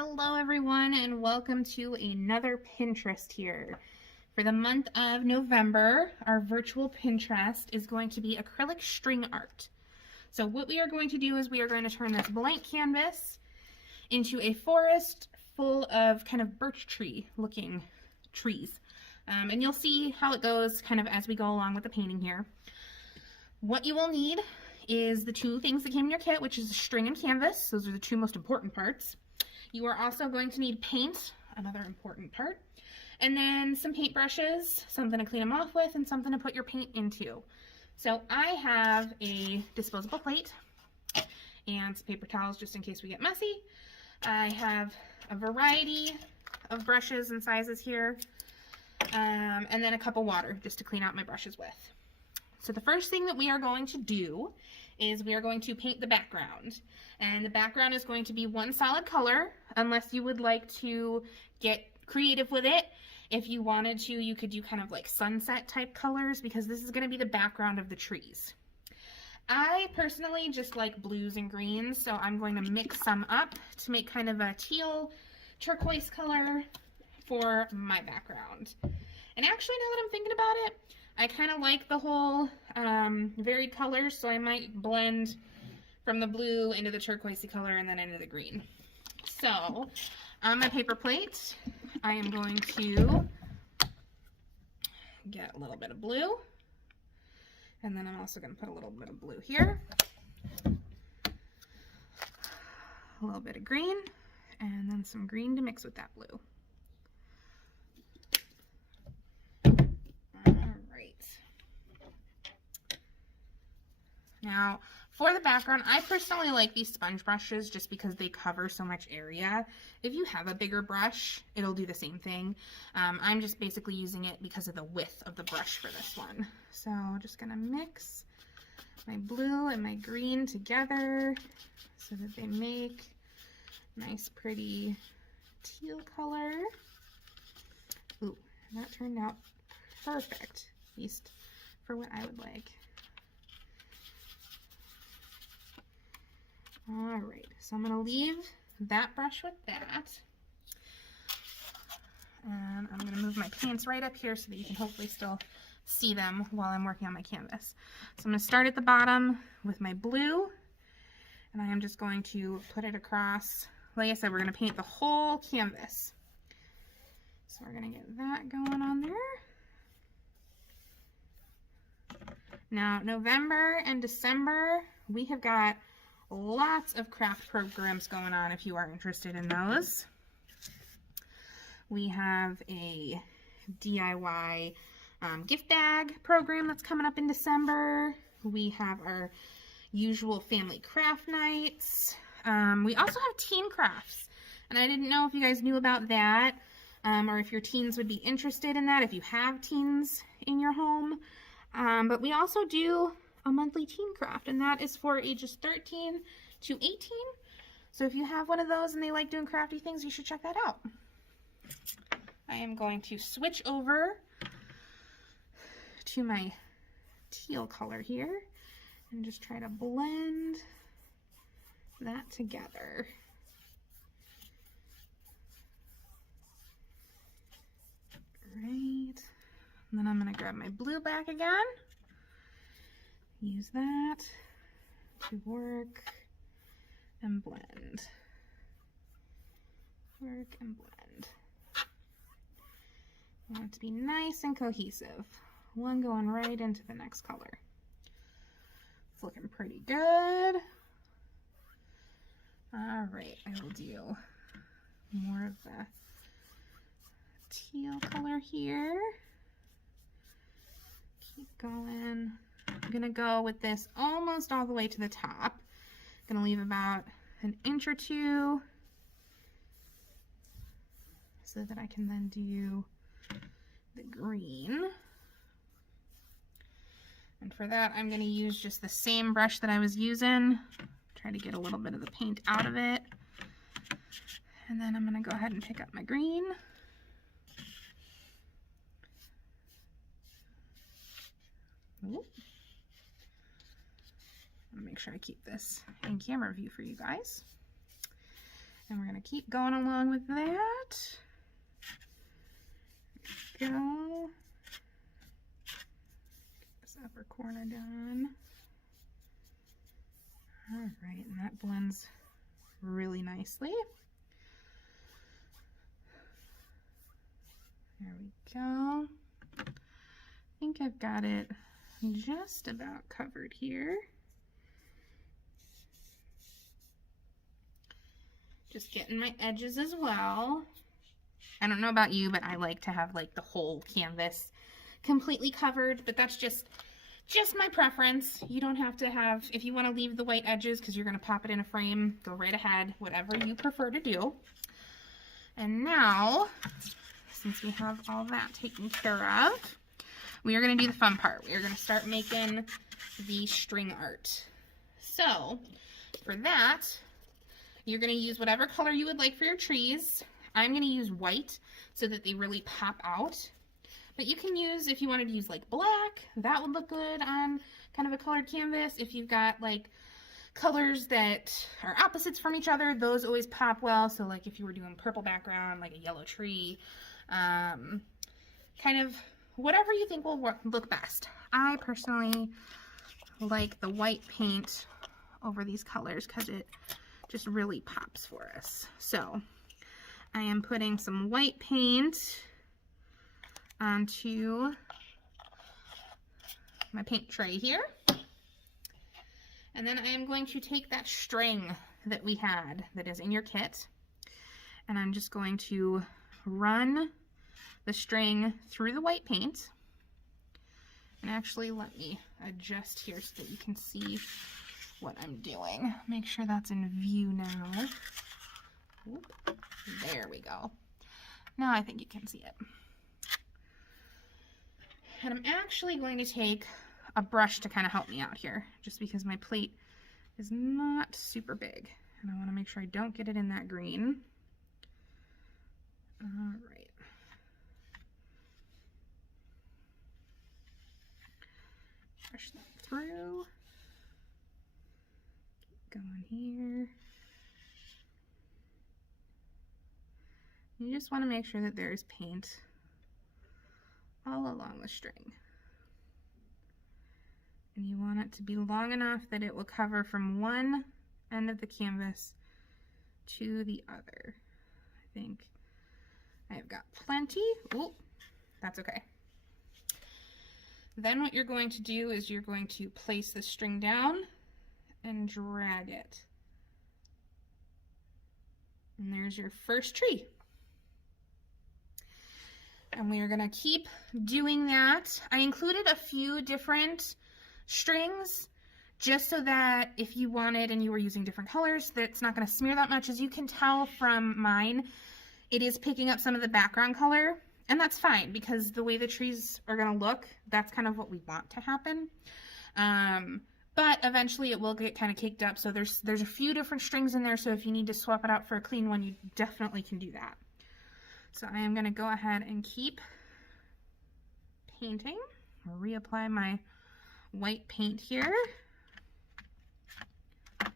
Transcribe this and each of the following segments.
Hello everyone and welcome to another Pinterest here. For the month of November, our virtual Pinterest is going to be acrylic string art. So what we are going to do is we are going to turn this blank canvas into a forest full of kind of birch tree looking trees. And you'll see how it goes kind of as we go along with the painting here. What you will need is the two things that came in your kit, which is string and canvas. Those are the two most important parts. You are also going to need paint, another important part, and then some paint brushes, something to clean them off with, and something to put your paint into. So I have a disposable plate and some paper towels just in case we get messy. I have a variety of brushes and sizes here, and then a cup of water just to clean out my brushes with. So the first thing that we are going to do is we are going to paint the background. And the background is going to be one solid color, unless you would like to get creative with it. If you wanted to, you could do kind of like sunset type colors, because this is going to be the background of the trees. I personally just like blues and greens, so I'm going to mix some up to make kind of a teal turquoise color for my background. And actually, now that I'm thinking about it, I kind of like the whole varied colors, so I might blend from the blue into the turquoisey color and then into the green. So on my paper plate, I am going to get a little bit of blue, and then I'm also going to put a little bit of blue here, a little bit of green, and then some green to mix with that blue. Now, for the background, I personally like these sponge brushes just because they cover so much area. If you have a bigger brush, it'll do the same thing. I'm just basically using it because of the width of the brush for this one. So I'm just going to mix my blue and my green together so that they make nice, pretty teal color. Ooh, that turned out perfect, at least for what I would like. All right, so I'm gonna leave that brush with that. And I'm gonna move my paints right up here so that you can hopefully still see them while I'm working on my canvas. So I'm gonna start at the bottom with my blue, and I am just going to put it across. Like I said, we're gonna paint the whole canvas. So we're gonna get that going on there. Now, November and December, we have got lots of craft programs going on if you are interested in those. We have a DIY gift bag program that's coming up in December. We have our usual family craft nights. We also have teen crafts, and I didn't know if you guys knew about that, or if your teens would be interested in that, if you have teens in your home. But we also do a monthly teen craft, and that is for ages 13 to 18. So if you have one of those and they like doing crafty things, you should check that out. I am going to switch over to my teal color here and just try to blend that together. Great. And then I'm going to grab my blue back again. Use that to work and blend. Work and blend. I want it to be nice and cohesive. One going right into the next color. It's looking pretty good. All right, I will do more of the teal color here. Keep going. I'm gonna go with this almost all the way to the top. Gonna leave about an inch or two so that I can then do the green. And for that, I'm gonna use just the same brush that I was using. Try to get a little bit of the paint out of it. And then I'm gonna go ahead and pick up my green. Ooh. Make sure I keep this in camera view for you guys. And we're going to keep going along with that. There we go. Get this upper corner done. All right, and that blends really nicely. There we go. I think I've got it just about covered here. Just getting my edges as well. I don't know about you, but I like to have like the whole canvas completely covered, but that's just my preference. You don't have to have, if you want to leave the white edges because you're going to pop it in a frame, go right ahead, whatever you prefer to do. And now, since we have all that taken care of, we are going to do the fun part. We are going to start making the string art. So for that, you're going to use whatever color you would like for your trees. I'm going to use white so that they really pop out. But you can use, if you wanted to use like black, that would look good on kind of a colored canvas. If you've got like colors that are opposites from each other, those always pop well. So like if you were doing purple background, like a yellow tree, kind of whatever you think will look best. I personally like the white paint over these colors because it just really pops for us. So I am putting some white paint onto my paint tray here. And then I am going to take that string that we had that is in your kit, and I'm just going to run the string through the white paint. And actually, let me adjust here so that you can see what I'm doing. Make sure that's in view now. Oop, there we go. Now I think you can see it. And I'm actually going to take a brush to kind of help me out here, just because my plate is not super big. And I want to make sure I don't get it in that green. All right. Brush that through. Keep going here. You just want to make sure that there is paint all along the string. And you want it to be long enough that it will cover from one end of the canvas to the other. I think I've got plenty. Oh, that's okay. Then what you're going to do is you're going to place the string down and drag it. And there's your first tree. And we are going to keep doing that. I included a few different strings just so that if you wanted and you were using different colors, that it's not going to smear that much. As you can tell from mine, it is picking up some of the background color, and that's fine because the way the trees are going to look, that's kind of what we want to happen. But eventually it will get kind of caked up, so there's a few different strings in there, so if you need to swap it out for a clean one, you definitely can do that. So I am going to go ahead and keep painting. I'll reapply my white paint here. There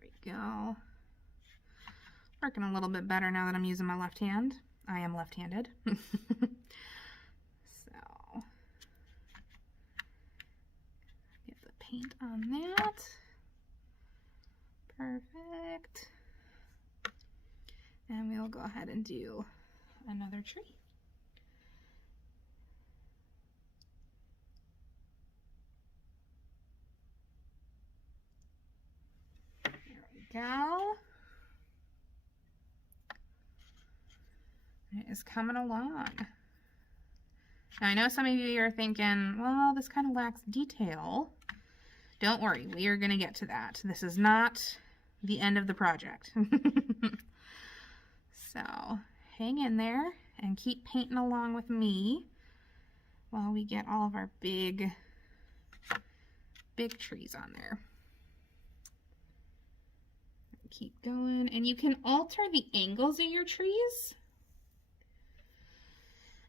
we go. Working a little bit better now that I'm using my left hand. I am left-handed. So get the paint on that. Perfect. And we'll go ahead and do another tree. There we go. It is coming along. Now I know some of you are thinking, well, this kind of lacks detail. Don't worry, we are going to get to that. This is not the end of the project. So hang in there and keep painting along with me while we get all of our big trees on there. Keep going, and you can alter the angles of your trees.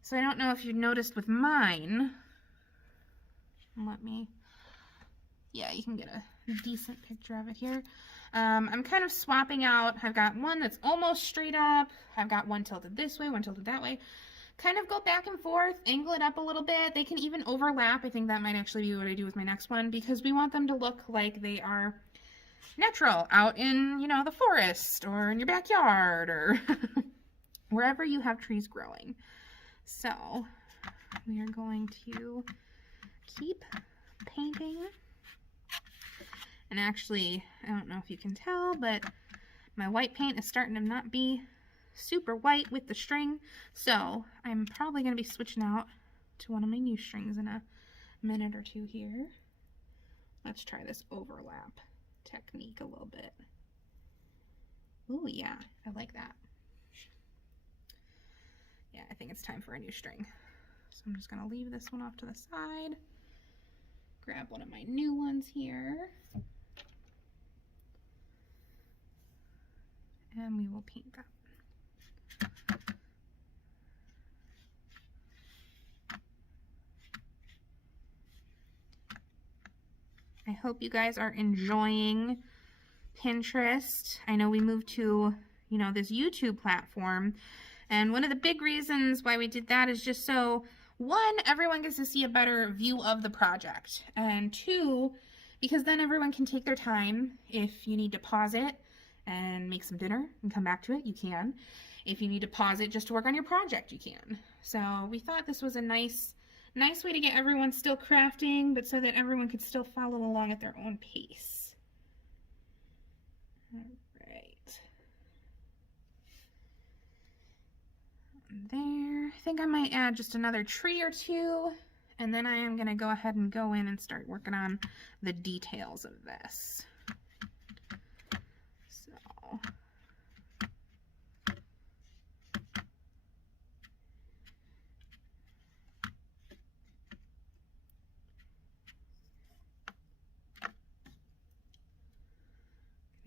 So I don't know if you noticed with mine, let me Yeah, you can get a decent picture of it here. I'm kind of swapping out. I've got one that's almost straight up. I've got one tilted this way, one tilted that way. Kind of go back and forth, angle it up a little bit. They can even overlap. I think that might actually be what I do with my next one, because we want them to look like they are natural out in, you know, the forest or in your backyard or wherever you have trees growing. So we are going to keep painting. And actually, I don't know if you can tell, but my white paint is starting to not be super white with the string. So I'm probably going to be switching out to one of my new strings in a minute or two here. Let's try this overlap technique a little bit. Oh yeah, I like that. Yeah, I think it's time for a new string. So I'm just going to leave this one off to the side. Grab one of my new ones here. And we will paint that. I hope you guys are enjoying Pinterest. I know we moved to, you know, this YouTube platform, and one of the big reasons why we did that is just so, one, everyone gets to see a better view of the project, and two, because then everyone can take their time. If you need to pause it and make some dinner and come back to it, you can. If you need to pause it just to work on your project, you can. So we thought this was a nice way to get everyone still crafting, but so that everyone could still follow along at their own pace. All right. There. I think I might add just another tree or two, and then I am going to go ahead and go in and start working on the details of this. So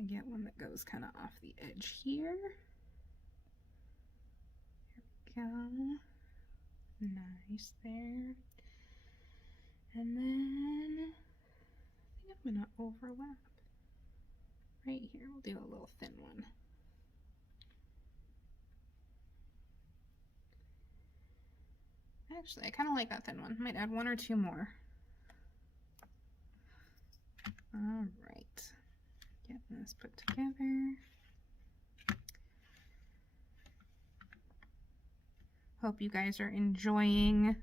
I get one that goes kind of off the edge here. There we go. Nice there. And then I think I'm going to overlap right here. We'll do a little thin one. Actually, I kind of like that thin one. Might add one or two more. All right. Getting this put together. Hope you guys are enjoying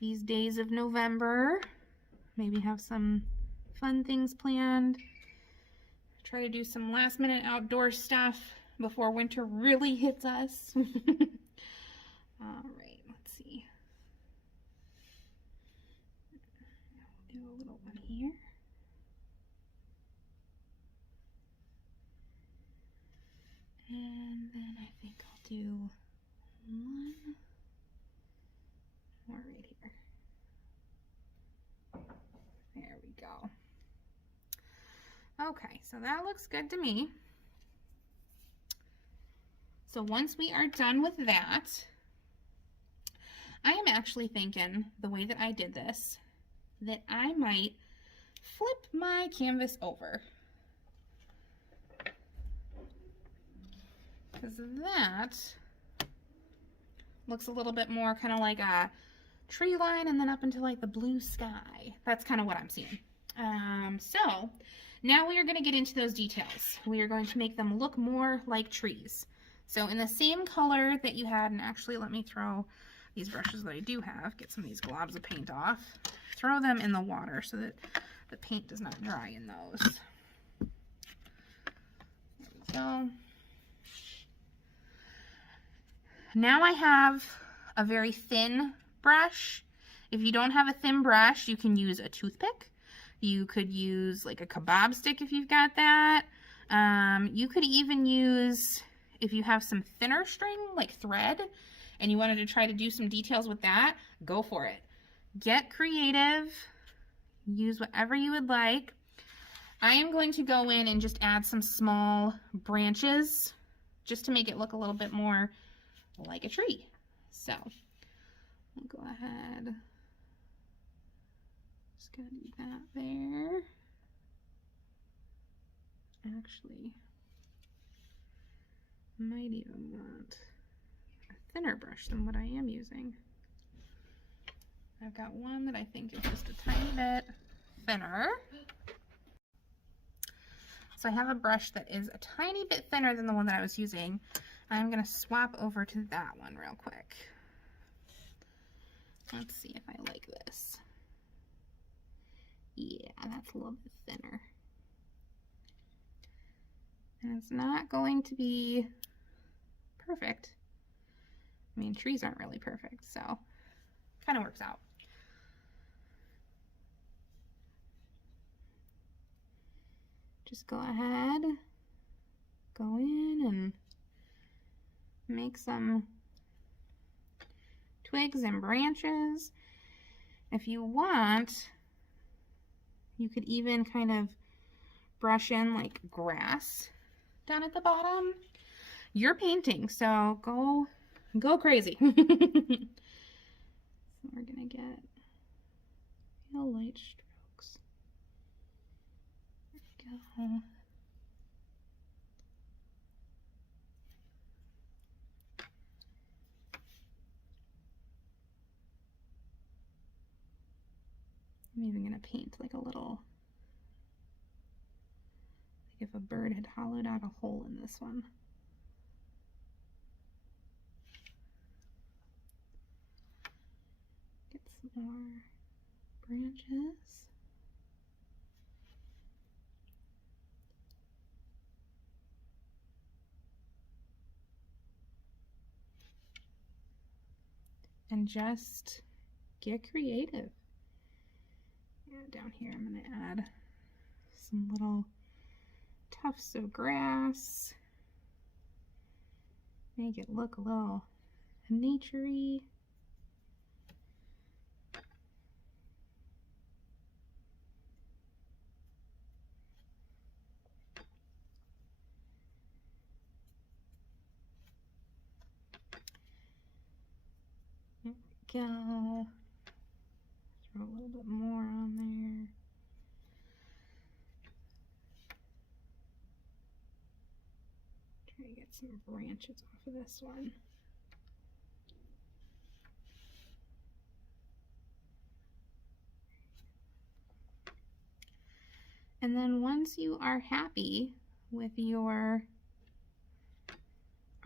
these days of November. Maybe have some fun things planned. Try to do some last minute outdoor stuff before winter really hits us. All right, let's see. I'll do a little one here. And then I think I'll do one more right here. There we go. Okay, so that looks good to me. So once we are done with that, I am actually thinking, the way that I did this, that I might flip my canvas over. Because that looks a little bit more kind of like a tree line and then up into like the blue sky. That's kind of what I'm seeing. So now we are going to get into those details. We are going to make them look more like trees. So in the same color that you had, and actually let me throw these brushes that I do have, get some of these globs of paint off, throw them in the water so that the paint does not dry in those. There we go. Now I have a very thin brush. If you don't have a thin brush, you can use a toothpick. You could use like a kebab stick if you've got that. You could even use, if you have some thinner string like thread and you wanted to try to do some details with that, go for it. Get creative. Use whatever you would like. I am going to go in and just add some small branches just to make it look a little bit more like a tree. So we'll go ahead. Just gotta do that there. Actually, might even want a thinner brush than what I am using. I've got one that I think is just a tiny bit thinner. So I have a brush that is a tiny bit thinner than the one that I was using. I'm gonna swap over to that one real quick. Let's see if I like this. Yeah, that's a little bit thinner. And it's not going to be perfect. I mean, trees aren't really perfect, so kind of works out. Just go ahead, go in and make some twigs and branches. If you want, you could even kind of brush in like grass down at the bottom. You're painting, so go crazy. So we're gonna get real light strokes. There we go. I'm even gonna paint like a little, like if a bird had hollowed out a hole in this one. Get some more branches. And just get creative. Yeah, down here I'm going to add some little tufts of grass. Make it look a little nature-y. There we go. Throw a little bit more on there. Try to get some branches off of this one. And then once you are happy with your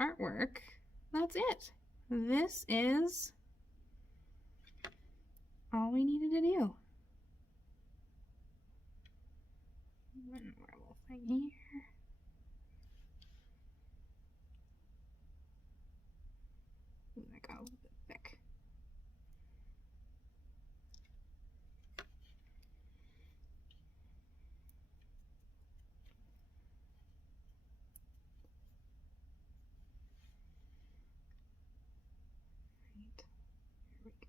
artwork, that's it. This is all we needed to do. One more little thing here. Ooh, that got a little bit thick. Right. Here we go.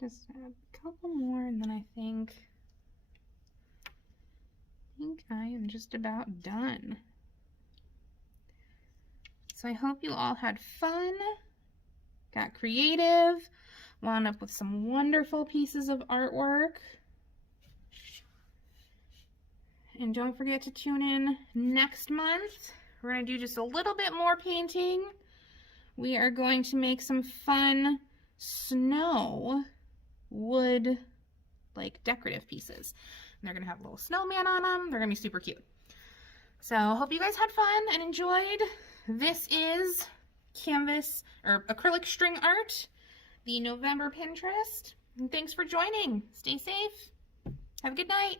Just add a couple more and then I think I am just about done. So I hope you all had fun, got creative, wound up with some wonderful pieces of artwork. And don't forget to tune in next month. We're going to do just a little bit more painting. We are going to make some fun snow wood, like decorative pieces. And they're going to have a little snowman on them. They're going to be super cute. So hope you guys had fun and enjoyed. This is canvas or acrylic string art, the November Pinterest. And thanks for joining. Stay safe. Have a good night.